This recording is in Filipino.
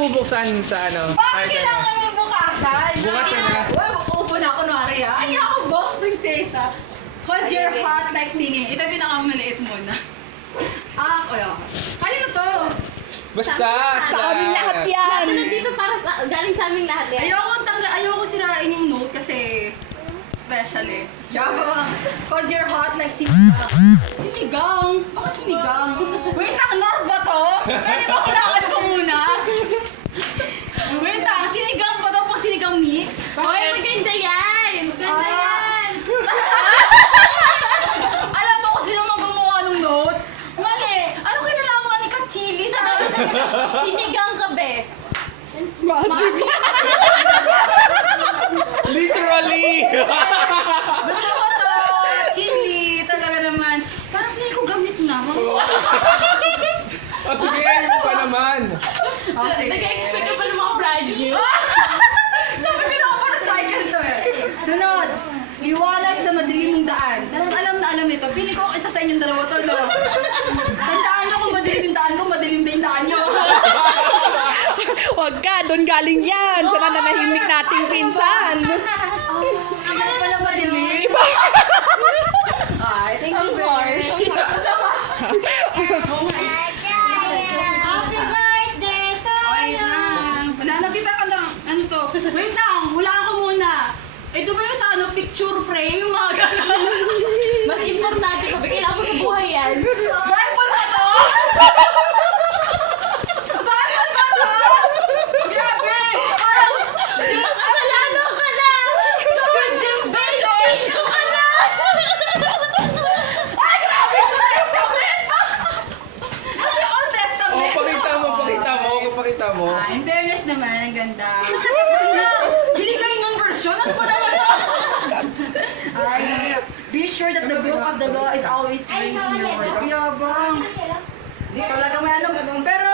bubuksan sa ano? Bakit kailangan mo bukasan? Bukasan na. Uy, upo na ako kunwari ha. Ay, ako boss, prinsesa. Cause you're hot like singing. Ito pinakamaliit muna. Ako. Kanino to? Basta! Sa amin lahat yan. Lahat nandito para sa, galing sa aming lahat yan. Ayoko sirain yung note kasi special eh. Yabang. Cause you're hot like sinigang. Sinigang? Bakit sinigang? Wait lang, North ba to? Pwede ba kulaan ko muna? Wait lang, sinigang ba to? Pang sinigang mix? Hoy, maganda yan! Maganda yan! Alam mo kung sino mang gumawa ng note? Mali! Ano kinalaman ni Ka-Chili sa Sinigang ka, be. Massive. Literally! Gusto ko to! Chili! Talaga naman. Parang hindi ko gamit na. O sige, ano pa naman? Okay. Nag-expect ka pa ng mga brand new? Sabi ko na para cycle to eh. Sunod. Iwalay sa madilim mong daan. Talagang alam na alam nito. Pili ko isa sa inyong dalawa to, no? Tandaan nyo kung madilim yung daan ko, madilim din yung daan nyo. Huwag ka, doon galing yan. Sa nananahimik nating pinsan. Ano pala madilim? Iba. Ay, thank you very much. Happy birthday to Wait lang. Wala na, kita ka lang. Ano to? Wait lang, hula ako muna. Ito ba yung sa ano, picture frame? Yung mga gano'n. Mas importante ko, kailangan mo sa buhay yan. Bible ba to? Bible ba to? Grabe! Parang, Kasalanan ka na! King James Version! ka na! Ay, grabe! Old Testament! Kasi Old Testament! Pakita mo. Ah, in fairness naman, ang ganda. Hindi kayo ng version? Ano ba naman to? Ay, be sure that the book of the law is always reading your word. Yabang. Talaga may alam. Pero